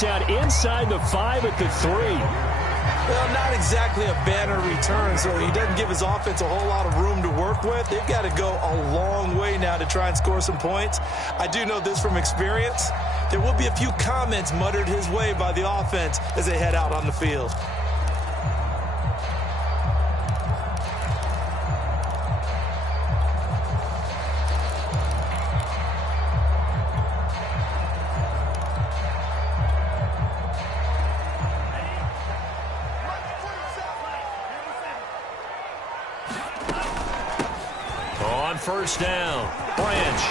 down inside the 5 at the 3. Well, not exactly a banner return, so he doesn't give his offense a whole lot of room to work with. They've got to go a long way now to try and score some points. I do know this from experience. There will be a few comments muttered his way by the offense as they head out on the field. First down, Branch.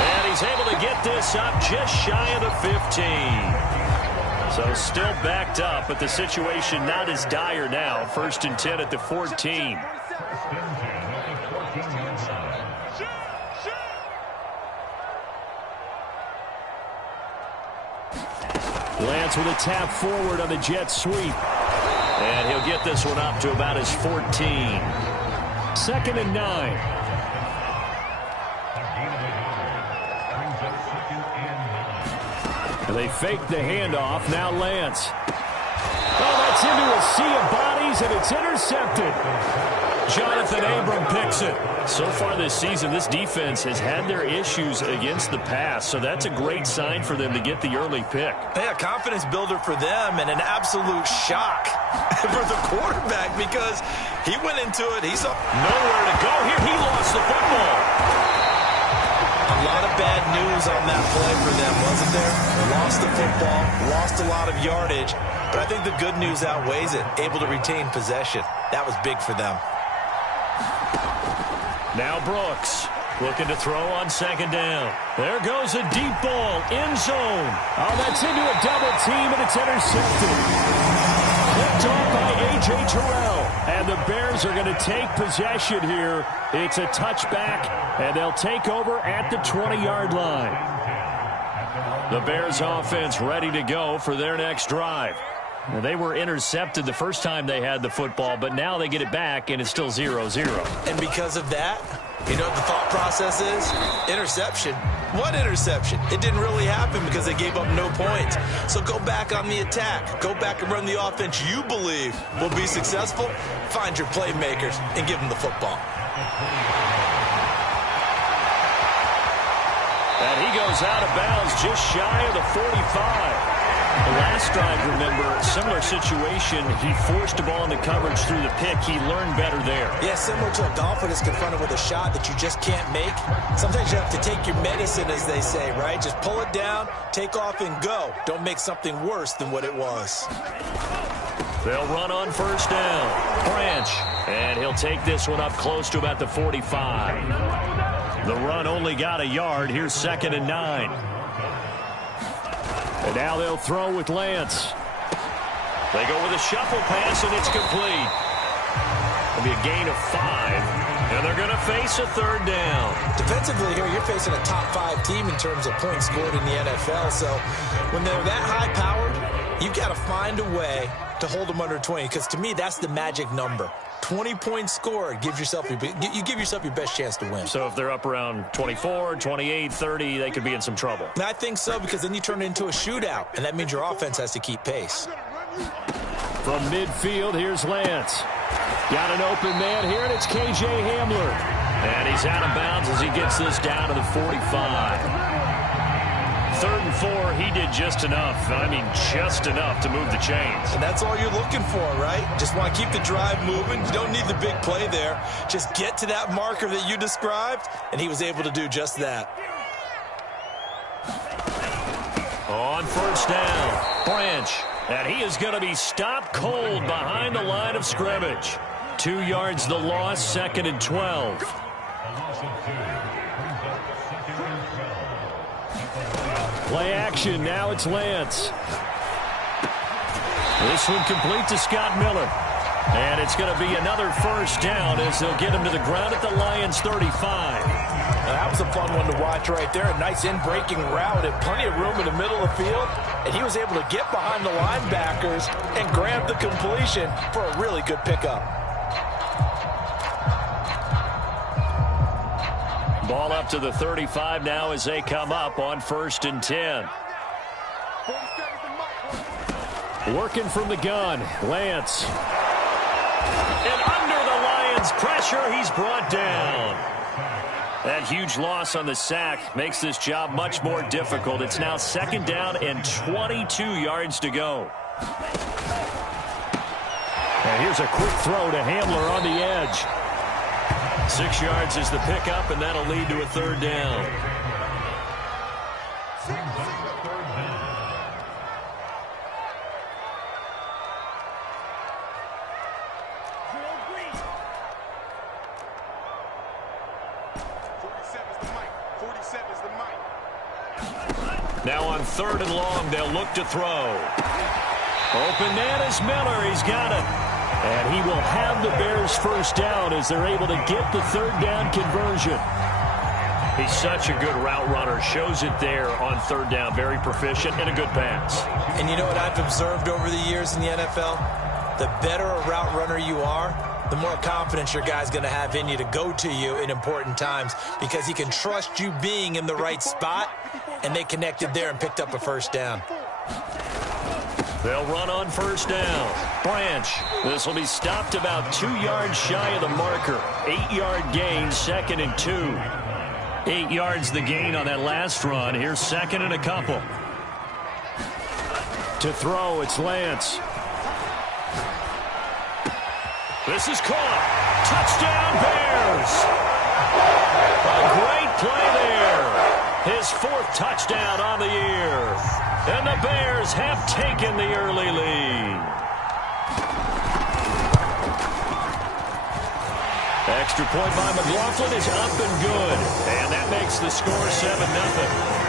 And he's able to get this up just shy of the 15. So still backed up, but the situation not as dire now. 1st and 10 at the 14. Lance with a tap forward on the jet sweep. And he'll get this one up to about his 14. 2nd and 9. They fake the handoff. Now Lance. Oh, that's into a sea of bodies, and it's intercepted. Jonathan Abram picks it. So far this season, this defense has had their issues against the pass, so that's a great sign for them to get the early pick. Yeah, confidence builder for them and an absolute shock for the quarterback because he went into it. He saw nowhere to go here. He lost the football. A lot of bad news on that play for them, wasn't there? Lost the football, lost a lot of yardage, but I think the good news outweighs it. Able to retain possession. That was big for them. Now Brooks looking to throw on 2nd down. There goes a deep ball, end zone. Oh, that's into a double team, and it's intercepted. Picked off by A.J. Terrell. And the Bears are going to take possession here. It's a touchback, and they'll take over at the 20-yard line. The Bears offense ready to go for their next drive. Now, they were intercepted the first time they had the football, but now they get it back, and it's still 0-0. And because of that, you know what the thought process is? Interception. What interception? It didn't really happen because they gave up no points. So go back on the attack. Go back and run the offense you believe will be successful. Find your playmakers and give them the football. And he goes out of bounds just shy of the 45. The last drive, remember, similar situation. He forced the ball into coverage through the pick. He learned better there. Yeah, similar to a golfer that's confronted with a shot that you just can't make. Sometimes you have to take your medicine, as they say, right? Just pull it down, take off, and go. Don't make something worse than what it was. They'll run on 1st down. Branch. And he'll take this one up close to about the 45. The run only got a yard. Here's 2nd and 9. And now they'll throw with Lance. They go with a shuffle pass, and it's complete. It'll be a gain of 5, and they're going to face a 3rd down. Defensively here, you're facing a top 5 team in terms of points scored in the NFL. So when they're that high-powered, you've got to find a way to hold them under 20, because to me, that's the magic number. 20 points scored, you give yourself your best chance to win. So if they're up around 24, 28, 30, they could be in some trouble. And I think so, because then you turn it into a shootout, and that means your offense has to keep pace. From midfield, here's Lance. Got an open man here, and it's K.J. Hamler. And he's out of bounds as he gets this down to the 45. 3rd and 4, he did just enough. I mean, just enough to move the chains. And that's all you're looking for, right? Just want to keep the drive moving. You don't need the big play there. Just get to that marker that you described, and he was able to do just that. On 1st down, Branch. And he is going to be stopped cold behind the line of scrimmage. 2 yards the loss, 2nd and 12. Play action, now it's Lance. This one complete to Scott Miller. And it's going to be another 1st down as they'll get him to the ground at the Lions' 35. Now, that was a fun one to watch right there. A nice in-breaking route and plenty of room in the middle of the field. And he was able to get behind the linebackers and grab the completion for a really good pickup. Ball up to the 35 now as they come up on 1st and 10. 40 seconds in my Working from the gun, Lance. And under the Lions' pressure, he's brought down. That huge loss on the sack makes this job much more difficult. It's now 2nd down and 22 yards to go. And here's a quick throw to Hamler on the edge. 6 yards is the pickup, and that'll lead to a 3rd down. Now on 3rd and long, they'll look to throw. Open man is Miller. He's got it. And he will have the Bears' 1st down as they're able to get the 3rd down conversion. He's such a good route runner. Shows it there on 3rd down. Very proficient and a good pass. And you know what I've observed over the years in the NFL? The better a route runner you are, the more confidence your guy's going to have in you to go to you in important times because he can trust you being in the right spot, and they connected there and picked up a 1st down. They'll run on 1st down. Branch. This will be stopped about 2 yards shy of the marker. 8-yard gain, 2nd and 2. 8 yards the gain on that last run. Here's 2nd and a couple. To throw, it's Lance. This is caught. Touchdown, Bears. A great play there. His 4th touchdown on the year. And the Bears have taken the early lead. Extra point by McLaughlin is up and good. And that makes the score 7-0.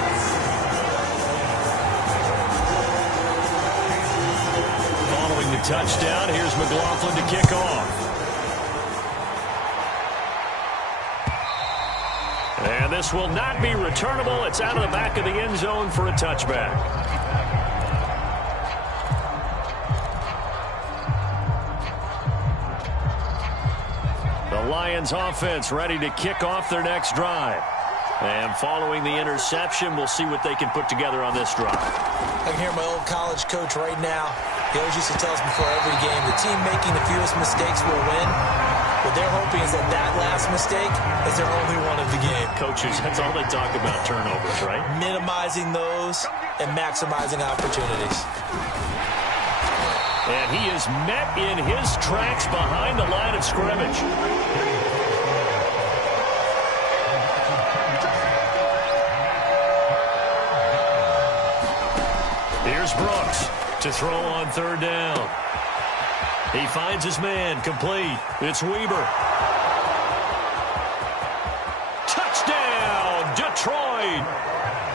Following the touchdown, here's McLaughlin to kick off. And this will not be returnable. It's out of the back of the end zone for a touchback. The Lions offense ready to kick off their next drive. And following the interception, we'll see what they can put together on this drive. I can hear my old college coach right now. He always used to tell us before every game, the team making the fewest mistakes will win. What they're hoping is that that last mistake is their only one of the game. Coaches, that's all they talk about, turnovers, right? Minimizing those and maximizing opportunities. And he is met in his tracks behind the line of scrimmage. Here's Brooks to throw on 3rd down. He finds his man, complete. It's Weber. Touchdown, Detroit.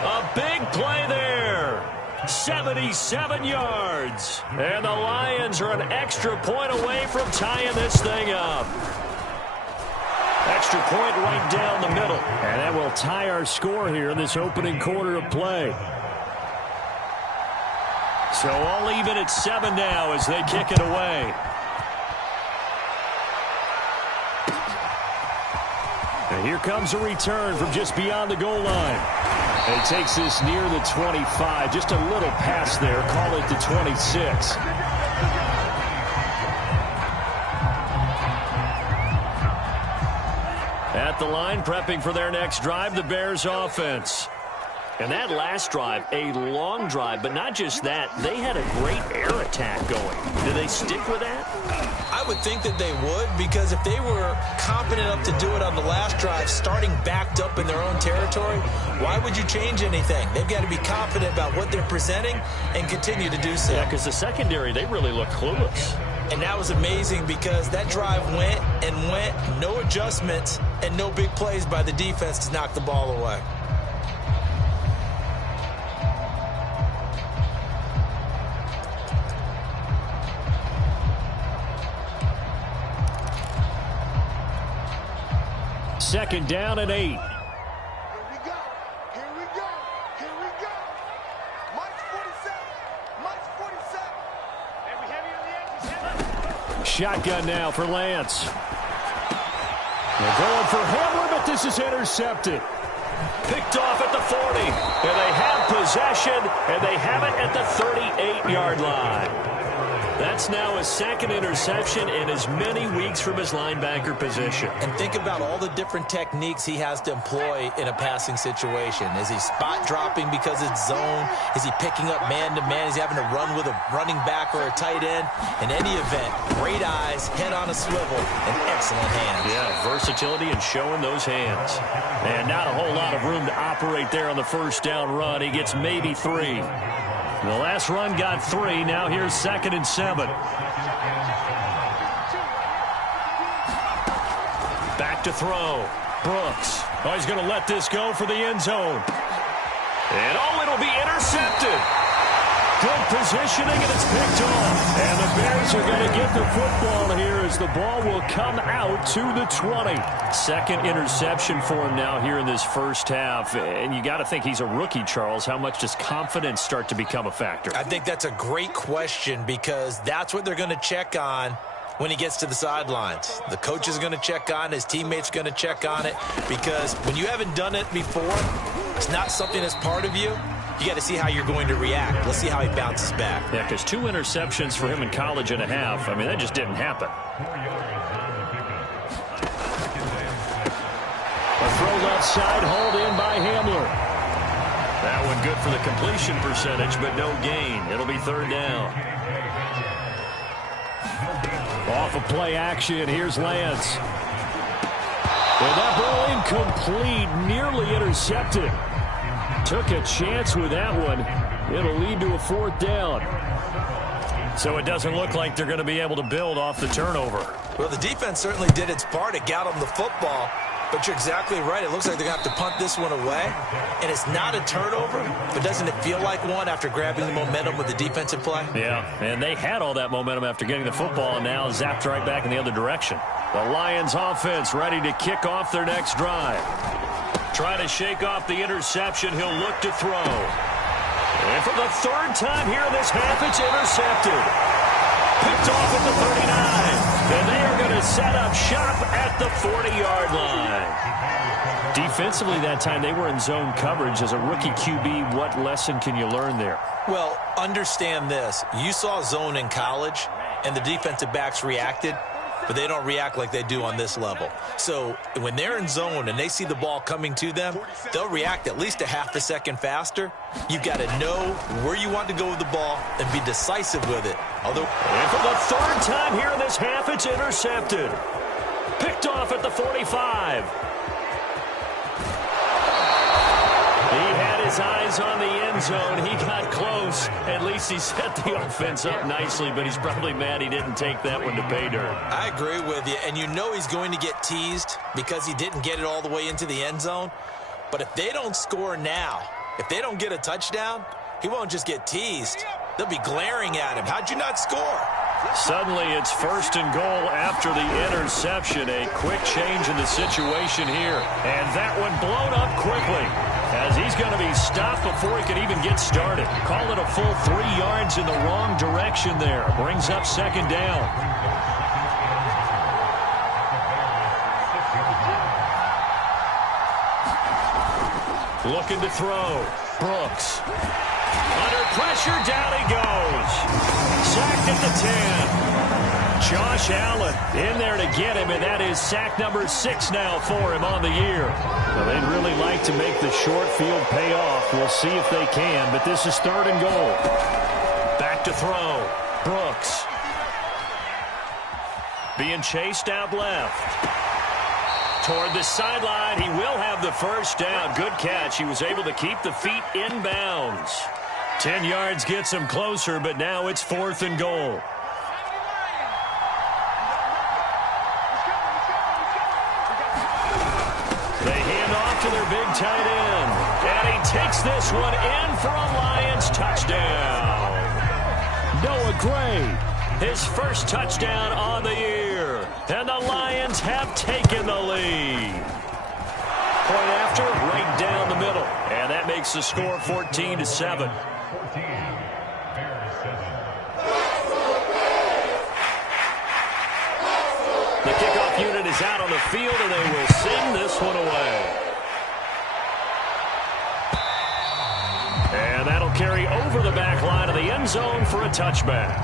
A big play there. 77 yards. And the Lions are an extra point away from tying this thing up. Extra point right down the middle. And that will tie our score here in this opening quarter of play. So all even at 7 now as they kick it away. And here comes a return from just beyond the goal line. And he takes this near the 25. Just a little pass there. Call it the 26. At the line, prepping for their next drive, the Bears offense. And that last drive, a long drive, but not just that. They had a great air attack going. Do they stick with that? I would think that they would, because if they were confident enough to do it on the last drive, starting backed up in their own territory, why would you change anything? They've got to be confident about what they're presenting and continue to do so. Yeah, because the secondary, they really look clueless. And that was amazing because that drive went and went, no adjustments, and no big plays by the defense to knock the ball away. Second down and 8. Here we go. Here we go. Here we go. March 47. March 47. And we heavy on the edges. Shotgun now for Lance. They're going for Hamler, but this is intercepted. Picked off at the 40. And they have possession, and they have it at the 38-yard line. That's now his second interception in as many weeks from his linebacker position. And think about all the different techniques he has to employ in a passing situation. Is he spot dropping because it's zone? Is he picking up man-to-man? Is he having to run with a running back or a tight end? In any event, great eyes, head on a swivel, and excellent hands. Yeah, versatility and showing those hands. And not a whole lot of room to operate there on the first down run. He gets maybe 3. The last run got 3. Now here's 2nd and 7. Back to throw. Brooks. Oh, he's going to let this go for the end zone. And it'll be intercepted. Good positioning, and it's picked off. And the Bears are going to get the football here as the ball will come out to the 20. Second interception for him now here in this first half. And you got to think he's a rookie, Charles. How much does confidence start to become a factor? I think that's a great question because that's what they're going to check on when he gets to the sidelines. The coach is going to check on it. His teammates going to check on it because when you haven't done it before, it's not something that's part of you. You got to see how you're going to react. Let's see how he bounces back. Yeah, because 2 interceptions for him in college and a half. I mean, that just didn't happen. A throw left side, hauled in by Hamler. That one good for the completion percentage, but no gain. It'll be 3rd down. Off of play action, here's Lance. And that ball incomplete, nearly intercepted. Took a chance with that one. It'll lead to a 4th down. So it doesn't look like they're going to be able to build off the turnover. Well, the defense certainly did its part. It got them the football. But you're exactly right. It looks like they're going to have to punt this one away. And it's not a turnover, but doesn't it feel like one after grabbing the momentum with the defensive play? Yeah, and they had all that momentum after getting the football and now zapped right back in the other direction. The Lions offense ready to kick off their next drive. Trying to shake off the interception. He'll look to throw. And for the 3rd time here in this half, it's intercepted. Picked off at the 39. And they are going to set up shop at the 40-yard line. Defensively that time, they were in zone coverage. As a rookie QB, what lesson can you learn there? Well, understand this. You saw zone in college, and the defensive backs reacted, but they don't react like they do on this level. So when they're in zone and they see the ball coming to them, they'll react at least a half a second faster. You've got to know where you want to go with the ball and be decisive with it. And for the 3rd time here in this half, it's intercepted. Picked off at the 45. He had his eyes on the end zone. He got close. At least he set the offense up nicely, but he's probably mad he didn't take that one to pay dirt. I agree with you, and you know he's going to get teased because he didn't get it all the way into the end zone. But if they don't score now, if they don't get a touchdown, he won't just get teased. They'll be glaring at him. How'd you not score? Suddenly it's 1st and goal after the interception. A quick change in the situation here. And that one blown up quickly as he's going to be stopped before he can even get started. Call it a full 3 yards in the wrong direction there. Brings up 2nd down. Looking to throw. Brooks. Under pressure, down he goes. Sacked at the 10. Josh Allen in there to get him, and that is sack number 6 now for him on the year. Well, they'd really like to make the short field pay off. We'll see if they can, but this is 3rd and goal. Back to throw. Brooks. Being chased out left. Toward the sideline, he will have the 1st down. Good catch. He was able to keep the feet in bounds. 10 yards gets him closer, but now it's 4th and goal. They hand off to their big tight end. And he takes this one in for a Lions touchdown. Noah Gray, his 1st touchdown on the year. And the Lions have taken the lead. Point after, right down the middle. And that makes the score 14-7. The kickoff unit is out on the field, and they will send this one away. And that'll carry over the back line of the end zone for a touchback.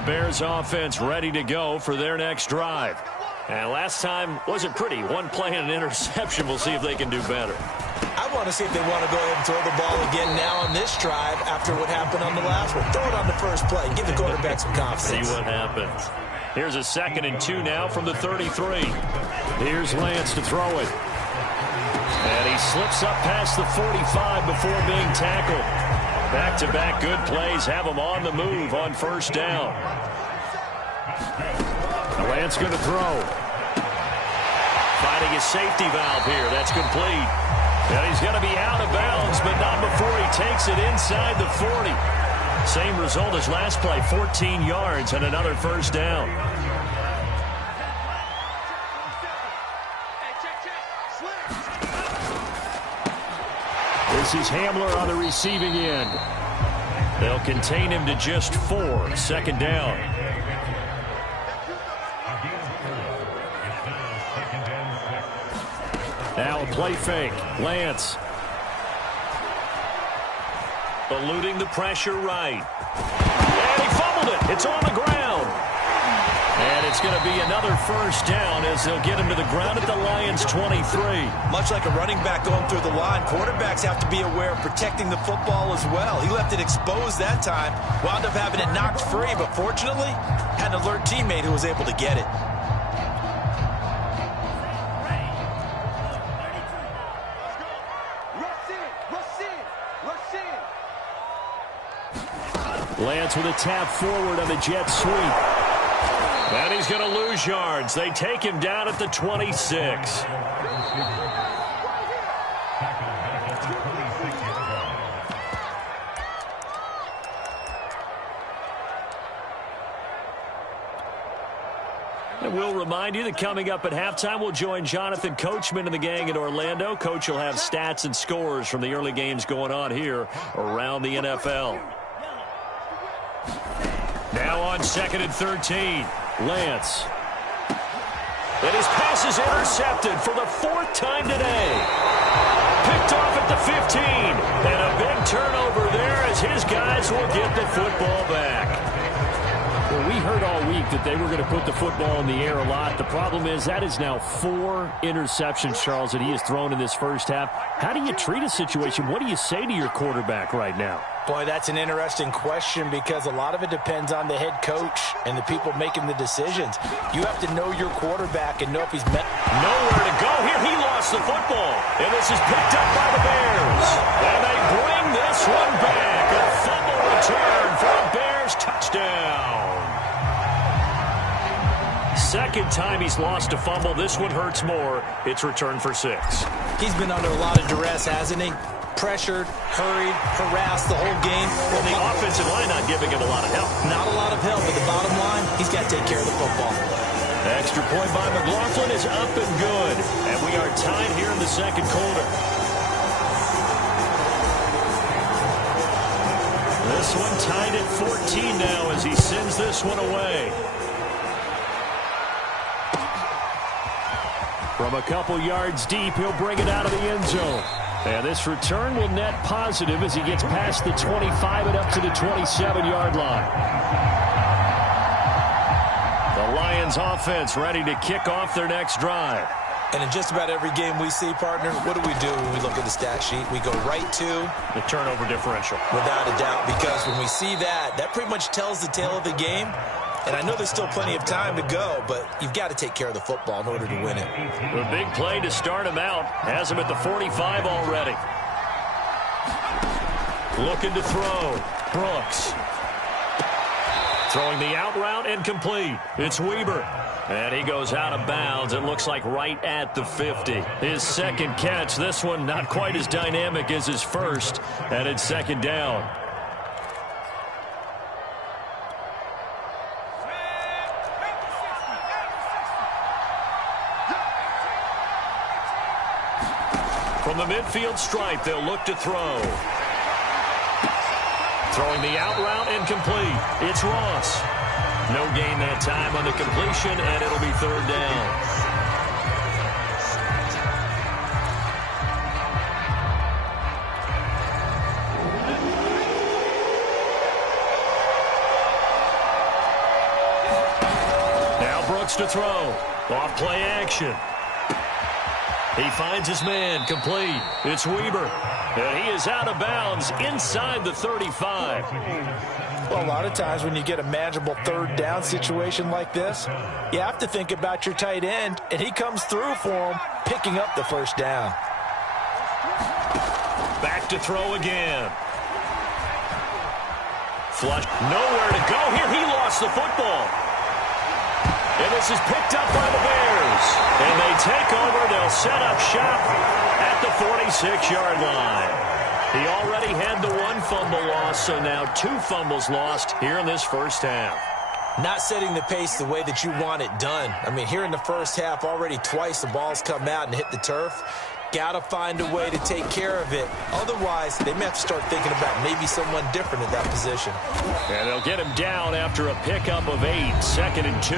The Bears offense ready to go for their next drive. And last time wasn't pretty. One play and an interception. We'll see if they can do better. I want to see if they want to go ahead and throw the ball again now on this drive after what happened on the last one. Throw it on the first play. Give the quarterback some confidence. See what happens. Here's a 2nd and 2 now from the 33. Here's Lance to throw it. And he slips up past the 45 before being tackled. Back-to-back good plays have him on the move on 1st down. Lance going to throw. Finding his safety valve here. That's complete. And he's going to be out of bounds, but not before he takes it inside the 40. Same result as last play, 14 yards and another 1st down. This is Hamler on the receiving end. They'll contain him to just 4. 2nd down. Now a play fake. Lance. Eluding the pressure right. And he fumbled it. It's on the ground. And it's going to be another 1st down as they'll get him to the ground at the Lions' 23. Much like a running back going through the line, quarterbacks have to be aware of protecting the football as well. He left it exposed that time, wound up having it knocked free, but fortunately, had an alert teammate who was able to get it. Lance with a tap forward on the jet sweep. And he's going to lose yards. They take him down at the 26. And we'll remind you that coming up at halftime, we'll join Jonathan Coachman and the gang in Orlando. Coach will have stats and scores from the early games going on here around the NFL. Now on 2nd and 13, Lance. And his pass is intercepted for the 4th time today. Picked off at the 15. And a big turnover there as his guys will get the football back. Well, we heard all week that they were going to put the football in the air a lot. The problem is that is now 4 interceptions, Charles, that he has thrown in this first half. How do you treat a situation? What do you say to your quarterback right now? Boy, that's an interesting question because a lot of it depends on the head coach and the people making the decisions. You have to know your quarterback and know if he's met. Nowhere to go here. He lost the football. And this is picked up by the Bears. And they bring this one back. A fumble return for a Bears touchdown. 2nd time he's lost a fumble. This one hurts more. It's returned for 6. He's been under a lot of duress, hasn't he? Pressured, hurried, harassed the whole game. Well, the offensive line not giving him a lot of help. Not a lot of help, but the bottom line, he's got to take care of the football. Extra point by McLaughlin is up and good. And we are tied here in the 2nd quarter. This one tied at 14 now as he sends this one away. From a couple yards deep, he'll bring it out of the end zone. And this return will net positive as he gets past the 25 and up to the 27-yard line. The Lions offense ready to kick off their next drive. And in just about every game we see, partner, what do we do when we look at the stat sheet? We go right to the turnover differential. Without a doubt, because when we see that, that pretty much tells the tale of the game. And I know there's still plenty of time to go, but you've got to take care of the football in order to win it. The big play to start him out has him at the 45 already. Looking to throw. Brooks. Throwing the out route and complete. It's Weber. And he goes out of bounds. It looks like right at the 50. His 2nd catch. This one not quite as dynamic as his first. And it's 2nd down. From the midfield stripe, they'll look to throw. Throwing the out route and complete. It's Ross. No gain that time on the completion, and it'll be 3rd down. looks to throw. Off play action. He finds his man, complete. It's Weber. And he is out of bounds inside the 35. Well, a lot of times when you get a manageable third down situation like this, you have to think about your tight end, and he comes through for him, picking up the first down. Back to throw again. Flush. Nowhere to go here. He lost the football. And this is picked up by the Bears. And they take over. They'll set up shop at the 46-yard line. He already had the one fumble loss, so now 2 fumbles lost here in this first half. Not setting the pace the way that you want it done. I mean, here in the first half, already twice the ball's come out and hit the turf. Got to find a way to take care of it. Otherwise, they may have to start thinking about maybe someone different at that position. And they'll get him down after a pickup of 8, 2nd and 2.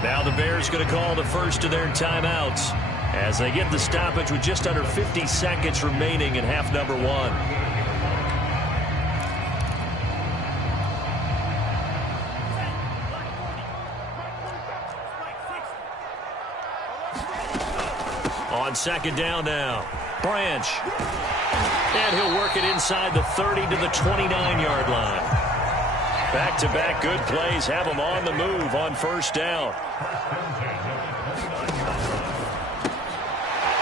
Now the Bears going to call the first of their timeouts as they get the stoppage with just under 50 seconds remaining in half number 1. On second down now, Branch. And he'll work it inside the 30 to the 29-yard line. Back-to-back good plays have him on the move on first down.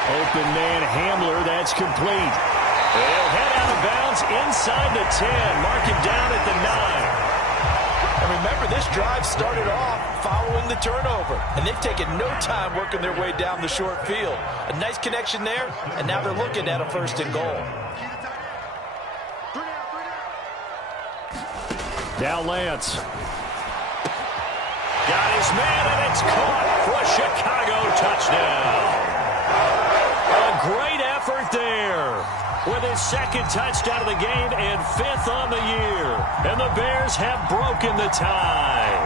Open man Hamler, that's complete. He'll head out of bounds inside the 10, mark him down at the 9. And remember, this drive started off following the turnover, and they've taken no time working their way down the short field. A nice connection there, and now they're looking at a 1st and goal. Now Lance. Got his man, and it's caught for a Chicago touchdown. A great effort there with his 2nd touchdown of the game and 5th on the year. And the Bears have broken the tie.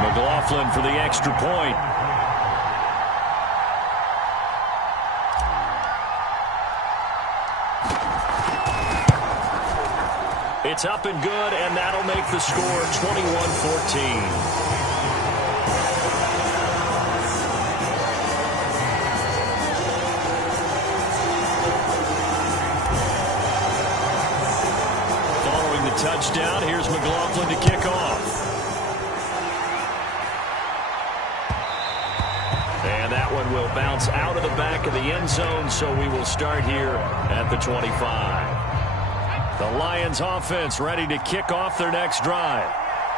McLaughlin for the extra point. It's up and good, and that'll make the score 21-14. Touchdown. Here's McLaughlin to kick off. And that one will bounce out of the back of the end zone, so we will start here at the 25. The Lions offense ready to kick off their next drive.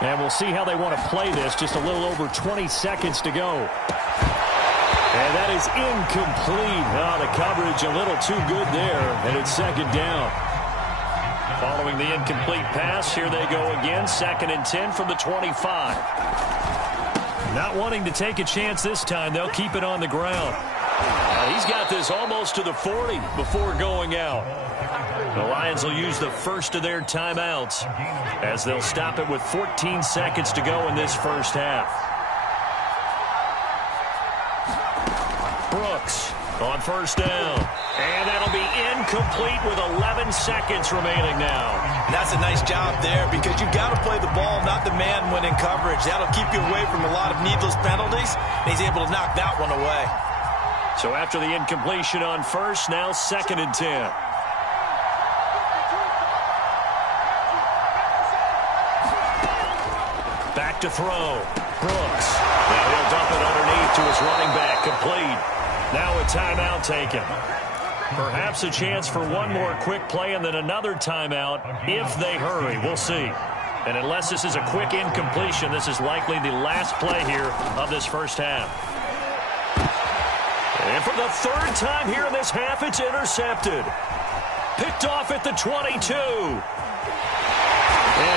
And we'll see how they want to play this. Just a little over 20 seconds to go. And that is incomplete. Oh, the coverage a little too good there, and it's 2nd down. Following the incomplete pass, here they go again, 2nd and 10 from the 25. Not wanting to take a chance this time, they'll keep it on the ground. He's got this almost to the 40 before going out. The Lions will use the first of their timeouts as they'll stop it with 14 seconds to go in this first half. Brooks on first down. And that'll be incomplete with 11 seconds remaining now. And that's a nice job there because you've got to play the ball, not the man when in coverage. That'll keep you away from a lot of needless penalties. And he's able to knock that one away. So after the incompletion on first, now 2nd and 10. Back to throw. Brooks. Now he'll dump it underneath to his running back. Complete. Now a timeout taken. Perhaps a chance for one more quick play and then another timeout if they hurry. We'll see. And unless this is a quick incompletion, this is likely the last play here of this first half. And for the 3rd time here in this half, it's intercepted. Picked off at the 22. And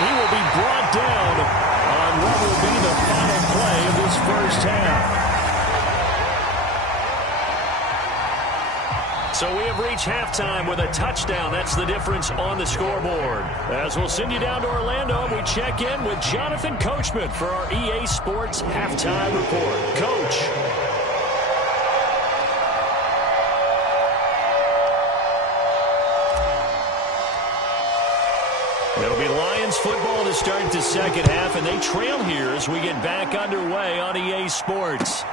he will be brought down on what will be the final play of this first half. So we have reached halftime with a touchdown. That's the difference on the scoreboard. As we'll send you down to Orlando, we check in with Jonathan Coachman for our EA Sports Halftime Report. Coach. It'll be Lions football to start the second half, and they trail here as we get back underway on EA Sports.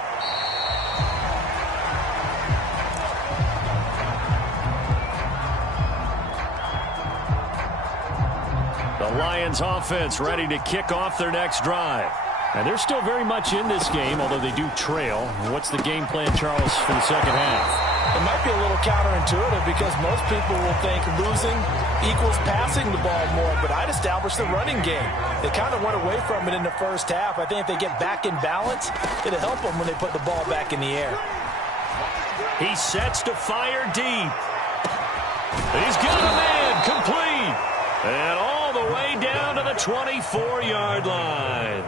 The Lions offense ready to kick off their next drive. And they're still very much in this game, although they do trail. What's the game plan, Charles, for the second half? It might be a little counterintuitive because most people will think losing equals passing the ball more, but I'd establish the running game. They kind of went away from it in the first half. I think if they get back in balance, it'll help them when they put the ball back in the air. He sets to fire deep. He's got a man complete. And all the way down to the 24-yard line.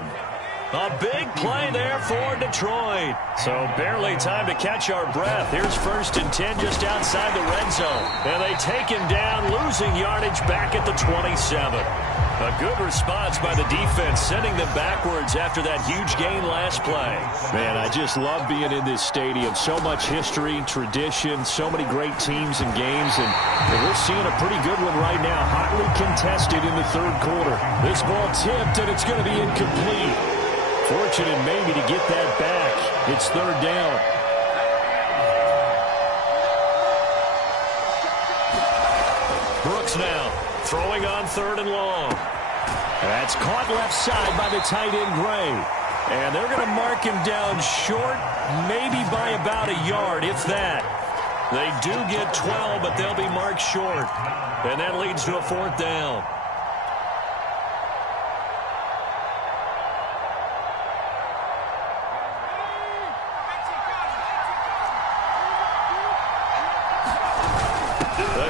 A big play there for Detroit. So barely time to catch our breath. Here's 1st and 10 just outside the red zone. And they take him down, losing yardage back at the 27. A good response by the defense, sending them backwards after that huge gain last play. Man, I just love being in this stadium. So much history, tradition, so many great teams and games. And we're seeing a pretty good one right now, hotly contested in the third quarter. This ball tipped, and it's going to be incomplete. Fortunate maybe to get that back. It's 3rd down. Brooks now throwing on 3rd and long. That's caught left side by the tight end Gray. And they're going to mark him down short, maybe by about a yard, if that. They do get 12, but they'll be marked short. And that leads to a 4th down.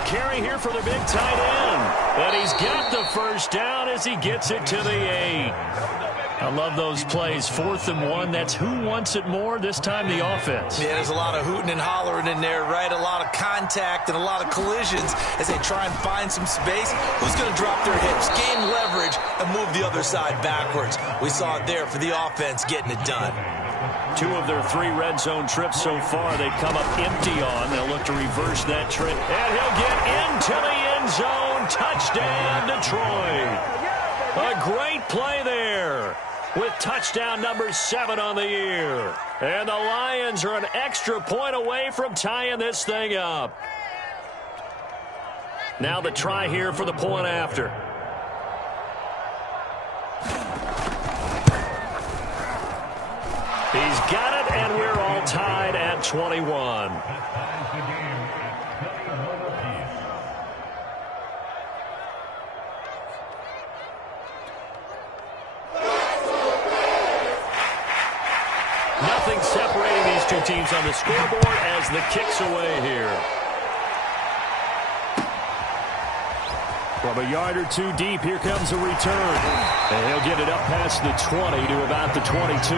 Carry here for the big tight end. But he's got the 1st down as he gets it to the 8. I love those plays. 4th and 1. That's who wants it more, this time the offense. Yeah, there's a lot of hooting and hollering in there, right? A lot of contact and a lot of collisions as they try and find some space. Who's going to drop their hips, gain leverage, and move the other side backwards? We saw it there for the offense getting it done. 2 of their 3 red zone trips so far, they come up empty on. They'll look to reverse that trip. And he'll get into the end zone. Touchdown, Detroit. A great play there with touchdown number 7 on the year. And the Lions are an extra point away from tying this thing up. Now the try here for the point after. He's got it, and we're all tied at 21. Nothing separating these two teams on the scoreboard as the kick's away here. From a yard or 2 deep, here comes a return. And he'll get it up past the 20 to about the 22.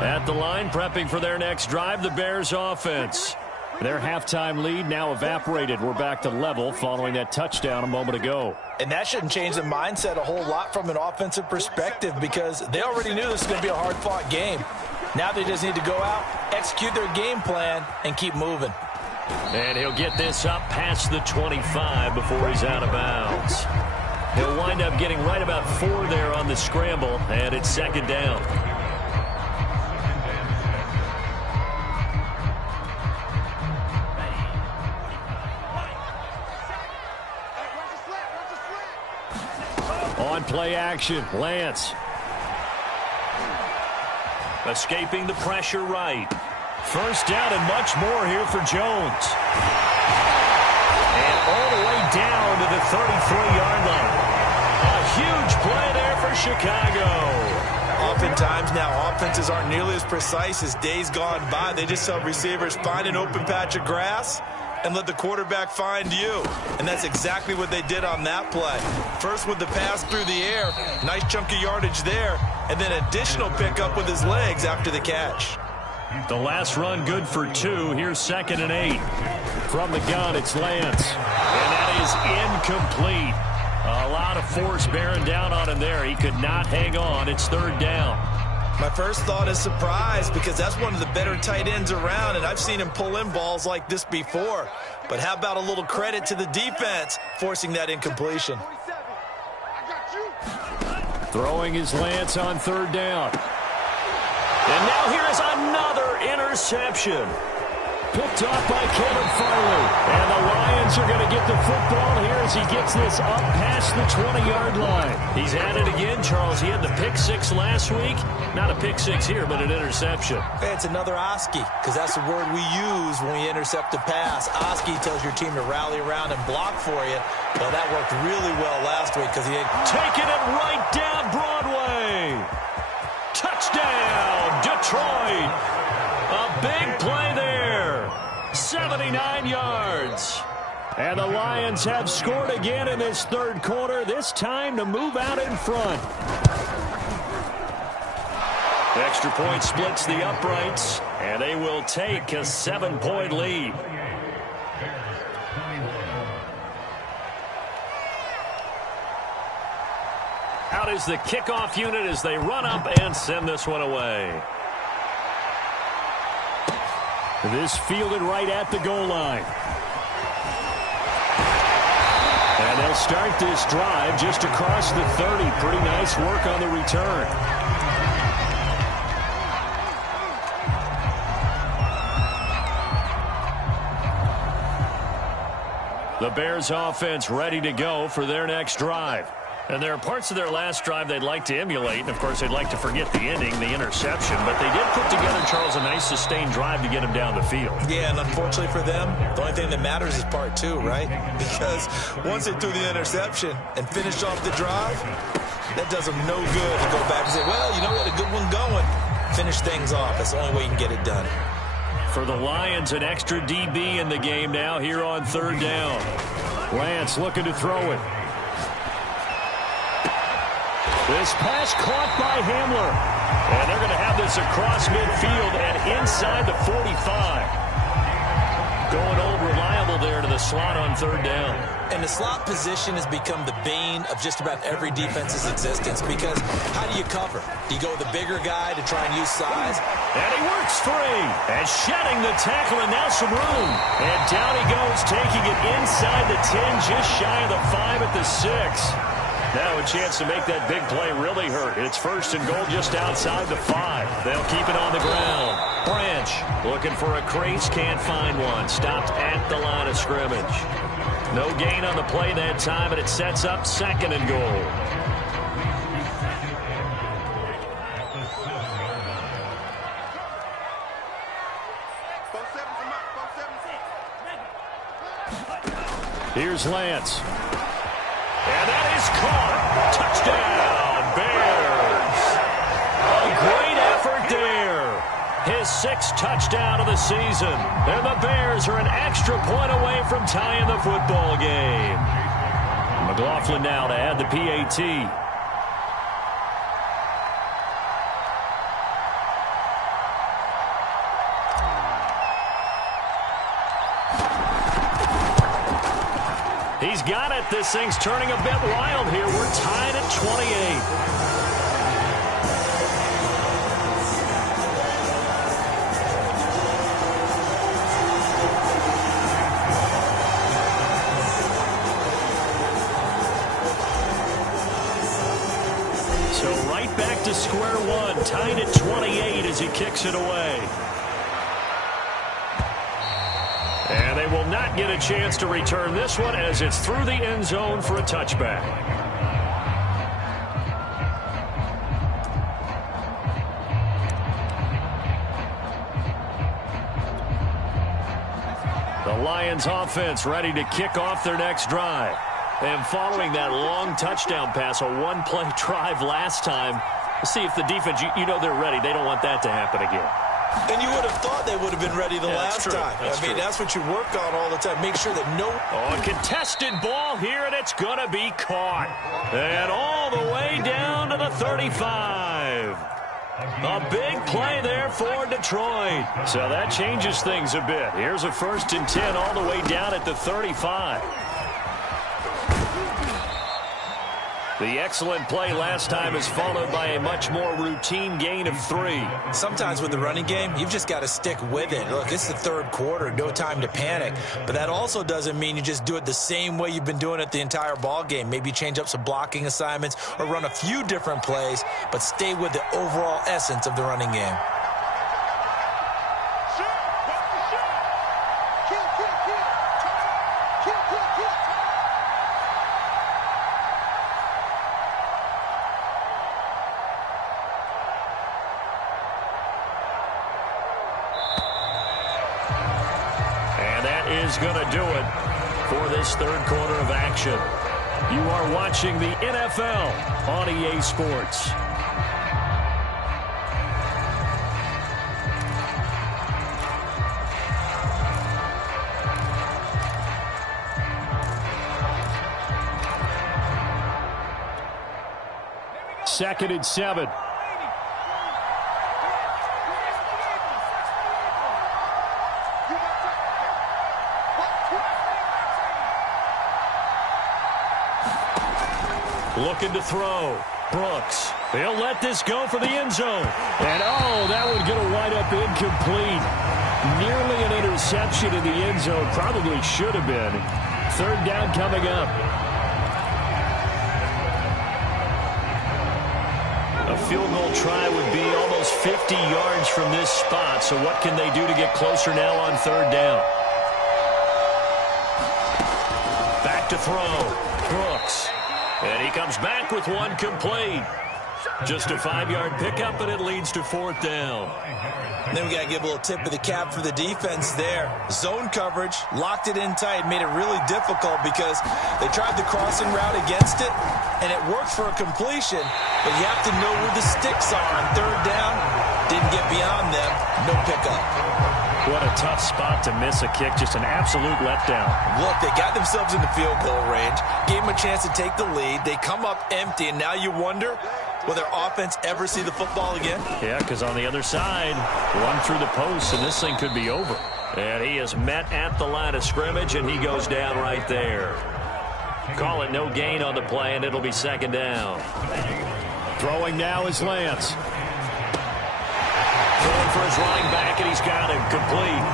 At the line, prepping for their next drive, the Bears offense. Their halftime lead now evaporated. We're back to level following that touchdown a moment ago. And that shouldn't change the mindset a whole lot from an offensive perspective because they already knew this was going to be a hard-fought game. Now they just need to go out, execute their game plan, and keep moving. And he'll get this up past the 25 before he's out of bounds. He'll wind up getting right about 4 there on the scramble, and it's 2nd down. On play action, Lance. Escaping the pressure right. 1st down and much more here for Jones. And all the way down to the 33-yard line. A huge play there for Chicago. Oftentimes now, offenses aren't nearly as precise as days gone by. They just help receivers find an open patch of grass and let the quarterback find you. And that's exactly what they did on that play. First with the pass through the air, nice chunk of yardage there, and then additional pickup with his legs after the catch. The last run good for 2. Here's 2nd and 8. From the gun, it's Lance. And that is incomplete. A lot of force bearing down on him there. He could not hang on. It's third down. My first thought is surprise because that's one of the better tight ends around, and I've seen him pull in balls like this before. But how about a little credit to the defense forcing that incompletion? Throwing his Lance on third down. And now here is another interception. Picked off by Kevin Farley. And the Lions are going to get the football here as he gets this up past the 20-yard line. He's at it again, Charles. He had the pick six last week. Not a pick six here, but an interception. Hey, it's another Oski, because that's the word we use when we intercept a pass. Oski tells your team to rally around and block for you. Well, that worked really well last week because he had taken it right down Broadway. Touchdown, Detroit. A big play there. 79 yards. And the Lions have scored again in this third quarter, this time to move out in front. The extra point splits the uprights, and they will take a 7-point lead. Out is the kickoff unit as they run up and send this one away. This fielded right at the goal line. And they'll start this drive just across the 30. Pretty nice work on the return. The Bears offense ready to go for their next drive. And there are parts of their last drive they'd like to emulate. And, of course, they'd like to forget the ending, the interception. But they did put together, Charles, a nice sustained drive to get them down the field. Yeah, and unfortunately for them, the only thing that matters is part two, right? Because once they threw the interception and finished off the drive, that does them no good to go back and say, well, you know, we had a good one going. Finish things off. That's the only way you can get it done. For the Lions, an extra DB in the game now here on third down. Lance looking to throw it. This pass caught by Hamler. And they're going to have this across midfield and inside the 45. Going old reliable there to the slot on third down. And the slot position has become the bane of just about every defense's existence because how do you cover? Do you go with the bigger guy to try and use size? And he works free. And shedding the tackle and now some room. And down he goes, taking it inside the 10, just shy of the 5 at the 6. Now a chance to make that big play really hurt. It's first and goal just outside the 5. They'll keep it on the ground. Branch looking for a crease, can't find one. Stopped at the line of scrimmage. No gain on the play that time, and it sets up second and goal. Here's Lance. And that is caught. Touchdown, Bears. A great effort there. His 6th touchdown of the season. And the Bears are an extra point away from tying the football game. McLaughlin now to add the PAT. He's got it. This thing's turning a bit wild here. We're tied at 28. So right back to square one. Tied at 28 as he kicks it away. And they will not get a chance to return this one as it's through the end zone for a touchback. The Lions offense ready to kick off their next drive. And following that long touchdown pass, a one-play drive last time, let's see if the defense, you know they're ready. They don't want that to happen again. And you would have thought they would have been ready the last time. I mean, that's what you work on all the time. Make sure that no... Oh, a contested ball here, and it's going to be caught. And all the way down to the 35. A big play there for Detroit. So that changes things a bit. Here's a 1st and 10 all the way down at the 35. The excellent play last time is followed by a much more routine gain of 3. Sometimes with the running game, you've just got to stick with it. Look, it's the third quarter, no time to panic. But that also doesn't mean you just do it the same way you've been doing it the entire ball game. Maybe change up some blocking assignments or run a few different plays, but stay with the overall essence of the running game. Is going to do it for this third quarter of action. You are watching the NFL on EA Sports. Second and 7. Looking to throw. Brooks. He'll let this go for the end zone. And, oh, that one going to wind up incomplete. Nearly an interception in the end zone. Probably should have been. Third down coming up. A field goal try would be almost 50 yards from this spot. So what can they do to get closer now on third down? Back to throw. Brooks. And he comes back with one complete. Just a 5-yard pickup, and it leads to fourth down. Then we got to give a little tip of the cap for the defense there. Zone coverage, locked it in tight, made it really difficult because they tried the crossing route against it, and it worked for a completion. But you have to know where the sticks are on third down. Didn't get beyond them. No pickup. What a tough spot to miss a kick. Just an absolute letdown. Look, they got themselves in the field goal range, gave them a chance to take the lead. They come up empty, and now you wonder, will their offense ever see the football again? Yeah, because on the other side, run through the post, and this thing could be over. And he is met at the line of scrimmage, and he goes down right there. Call it no gain on the play, and it'll be second down. Throwing now is Lance. Throwing for his running back, and he's got him complete.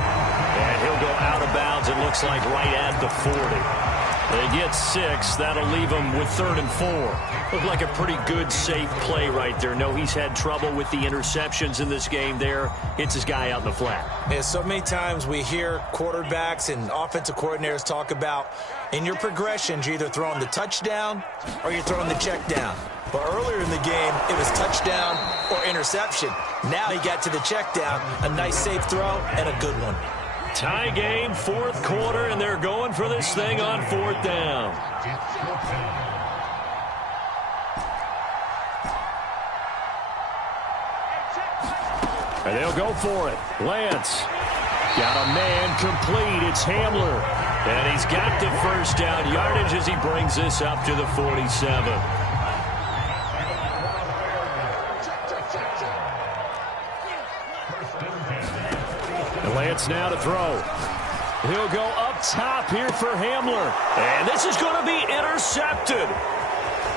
And he'll go out of bounds, it looks like, right at the 40. They get 6. That'll leave him with 3rd and 4. Looked like a pretty good, safe play right there. No, he's had trouble with the interceptions in this game there. Hits his guy out in the flat. Yeah, so many times we hear quarterbacks and offensive coordinators talk about in your progressions, you're either throwing the touchdown or you're throwing the check down. But earlier in the game, it was touchdown or interception. Now he got to the check down, a nice safe throw, and a good one. Tie game, fourth quarter, and they're going for this thing on fourth down. And they'll go for it. Lance got a man complete. It's Hamler. And he's got the first down yardage as he brings this up to the 47. And Lance now to throw. He'll go up top here for Hamler. And this is going to be intercepted.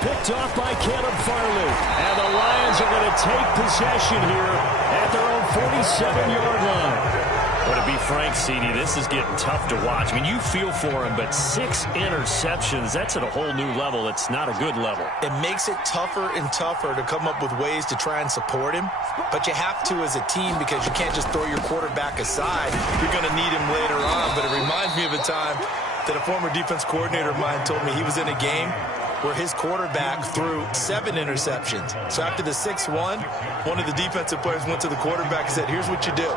Picked off by Caleb Farley. And the Lions are going to take possession here at their own 47-yard line. But to be frank, CD, this is getting tough to watch. I mean, you feel for him, but 6 interceptions, that's at a whole new level. It's not a good level. It makes it tougher and tougher to come up with ways to try and support him. But you have to as a team because you can't just throw your quarterback aside. You're going to need him later on. But it reminds me of a time that a former defense coordinator of mine told me he was in a game where his quarterback threw 7 interceptions. So after the 6-1, one of the defensive players went to the quarterback and said, here's what you do.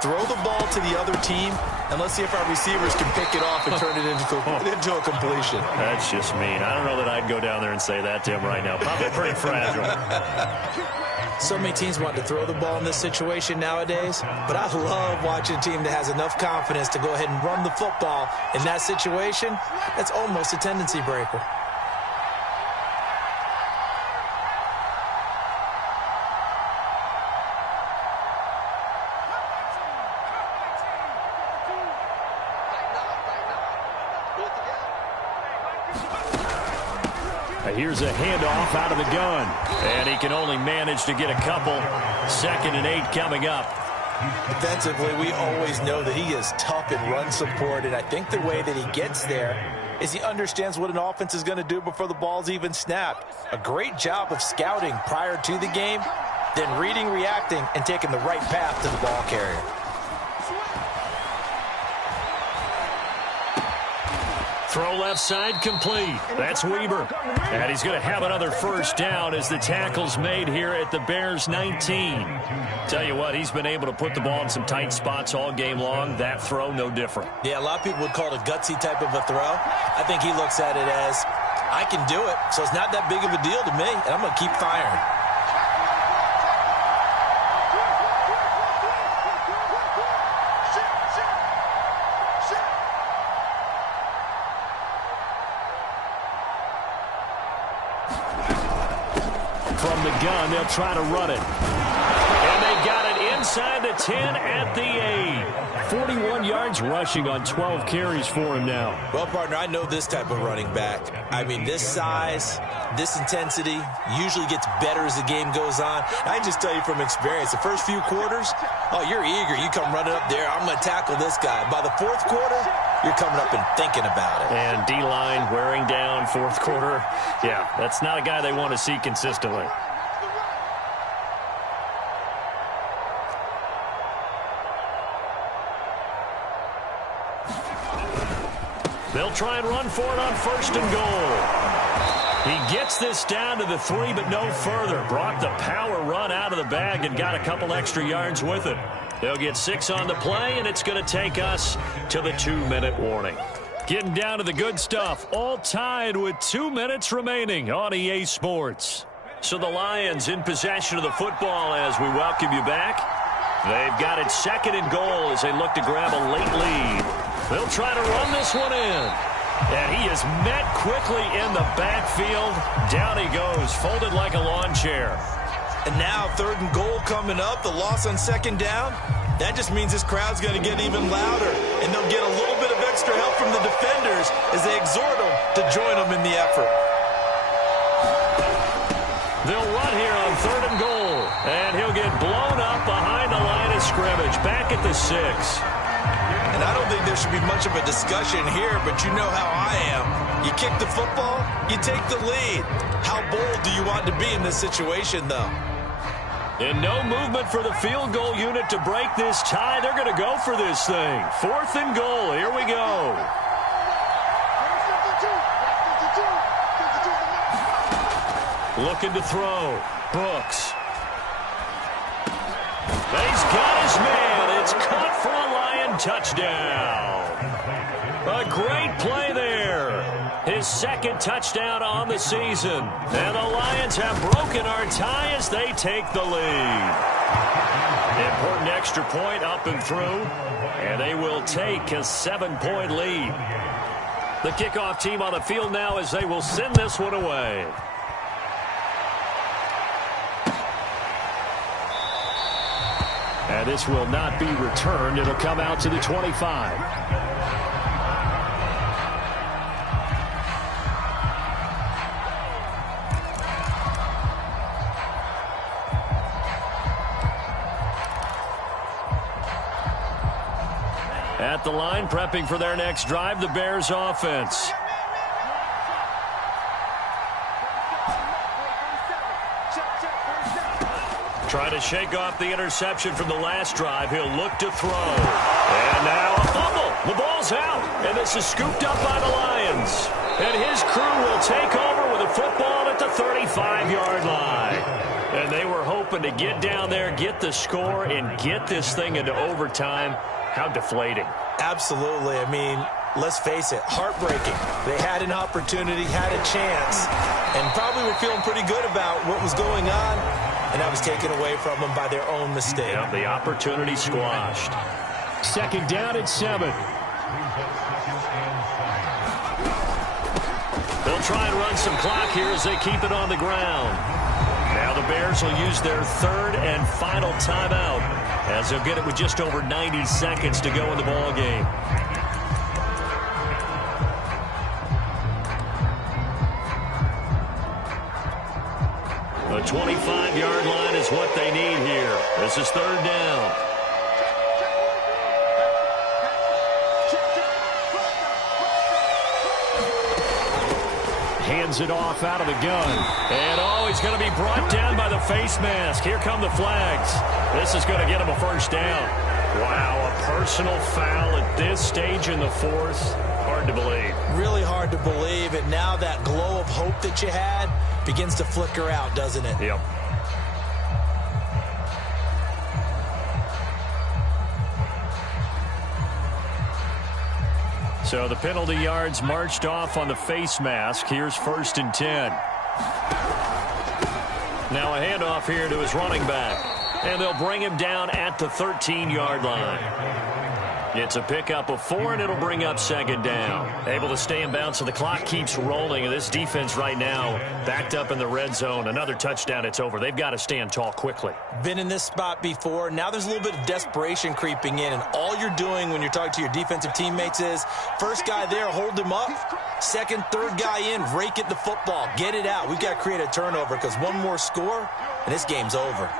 Throw the ball to the other team, and let's see if our receivers can pick it off and turn it into a completion. That's just mean. I don't know that I'd go down there and say that to him right now. Probably pretty fragile. So many teams want to throw the ball in this situation nowadays, but I love watching a team that has enough confidence to go ahead and run the football. In that situation, that's almost a tendency breaker. Here's a handoff out of the gun. And he can only manage to get a couple. 2nd and 8 coming up. Defensively, we always know that he is tough in run support, and I think the way that he gets there is he understands what an offense is going to do before the ball's even snapped. A great job of scouting prior to the game, then reading, reacting, and taking the right path to the ball carrier. Throw left side complete. That's Weber. And he's going to have another first down as the tackle's made here at the Bears 19. Tell you what, he's been able to put the ball in some tight spots all game long. That throw, no different. Yeah, a lot of people would call it a gutsy type of a throw. I think he looks at it as, I can do it, so it's not that big of a deal to me, and I'm going to keep firing. From the gun, they'll try to run it. And they got it inside the 10 at the 8. 41 yards rushing on 12 carries for him now. Well, partner, I know this type of running back. I mean, this size, this intensity usually gets better as the game goes on. I can just tell you from experience, the first few quarters, oh, you're eager. You come running up there, I'm going to tackle this guy. By the fourth quarter, you're coming up and thinking about it. And D-line wearing down fourth quarter. Yeah, that's not a guy they want to see consistently. They'll try and run for it on 1st and goal. He gets this down to the 3, but no further. Brought the power run out of the bag and got a couple extra yards with it. They'll get 6 on the play, and it's going to take us to the 2-minute warning. Getting down to the good stuff. All tied with 2 minutes remaining on EA Sports. So the Lions in possession of the football as we welcome you back. They've got it 2nd and goal as they look to grab a late lead. They'll try to run this one in. And he is met quickly in the backfield. Down he goes, folded like a lawn chair. And now 3rd and goal coming up. The loss on 2nd down. That just means this crowd's going to get even louder. And they'll get a little bit of extra help from the defenders as they exhort them to join them in the effort. They'll run here on 3rd and goal. And he'll get blown up behind the line of scrimmage. Back at the 6. And I don't think there should be much of a discussion here, but you know how I am. You kick the football, you take the lead. How bold do you want to be in this situation, though? And no movement for the field goal unit to break this tie. They're going to go for this thing. 4th and goal. Here we go. Looking to throw. Brooks. He's got his man. It's caught for a Lion touchdown. A great play there. His 2nd touchdown on the season. And the Lions have broken our tie as they take the lead. Important extra point up and through. And they will take a 7-point lead. The kickoff team on the field now as they will send this one away. And this will not be returned. It'll come out to the 25. At the line, prepping for their next drive, the Bears offense. Trying to shake off the interception from the last drive. He'll look to throw. And now a fumble. The ball's out. And this is scooped up by the Lions. And his crew will take over with a football at the 35-yard line. And they were hoping to get down there, get the score, and get this thing into overtime. How deflating. Absolutely. I mean, let's face it, heartbreaking. They had an opportunity, had a chance, and probably were feeling pretty good about what was going on. And that was taken away from them by their own mistake. Yep, the opportunity squashed. 2nd down at 7. They'll try and run some clock here as they keep it on the ground. Now the Bears will use their 3rd and final timeout as they'll get it with just over 90 seconds to go in the ball game. The 25-yard line is what they need here. This is third down. Hands it off out of the gun. And, he's going to be brought down by the face mask. Here come the flags. This is going to get him a first down. Wow, a personal foul at this stage in the fourth. Hard to believe. Really hard to believe. And now that glow of hope that you had begins to flicker out, doesn't it? Yep. So the penalty yards marched off on the face mask. Here's 1st and 10. Now a handoff here to his running back. And they'll bring him down at the 13-yard line. It's a pickup of 4, and it'll bring up 2nd down. Able to stay in bounds, so the clock keeps rolling. And this defense right now backed up in the red zone. Another touchdown, it's over. They've got to stand tall quickly. Been in this spot before. Now there's a little bit of desperation creeping in. And all you're doing when you're talking to your defensive teammates is, first guy there, hold him up. Second, third guy in, rake at the football. Get it out. We've got to create a turnover because one more score, and this game's over.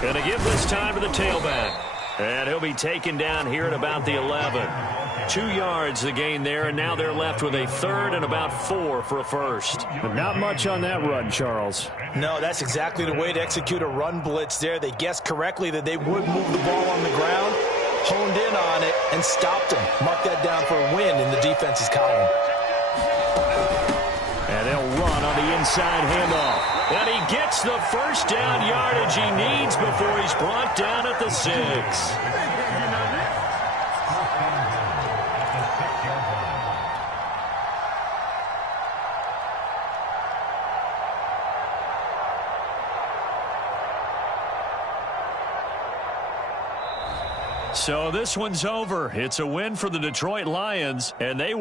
Going to give this time to the tailback. And he'll be taken down here at about the 11. 2 yards the gain there, and now they're left with a 3rd and about 4 for a first. But not much on that run, Charles. No, that's exactly the way to execute a run blitz there. They guessed correctly that they would move the ball on the ground, honed in on it, and stopped them. Mark that down for a win in the defense's column. And they'll run on the inside handoff. And he gets the first down yardage he needs before he's brought down at the 6. So this one's over. It's a win for the Detroit Lions, and they